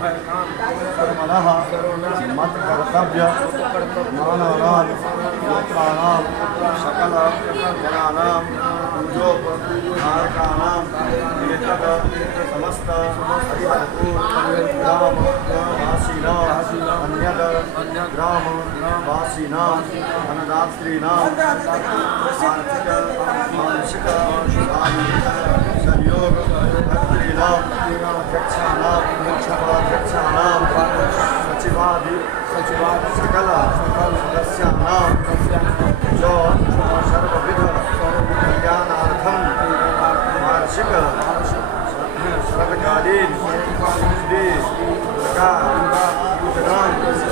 कर्मणः मत कर्तव्य मानवानां लोकानां सकल जनानां पूजोपहारकानां एतद् समस्त हरिहरपुर ग्रामवासिनां अन्यद् ग्रामवासिनां अन्नदात्रीणां आर्थिक मानसिक शारीरिक सहयोग भक्तीनां अध्यक्षानां उपाध्यक्षानां सचिवादि सकल सदस्यानां च सर्वविध कल्याणार्थं वार्षिक सर्वकालीन श्री दुर्गा पूजनं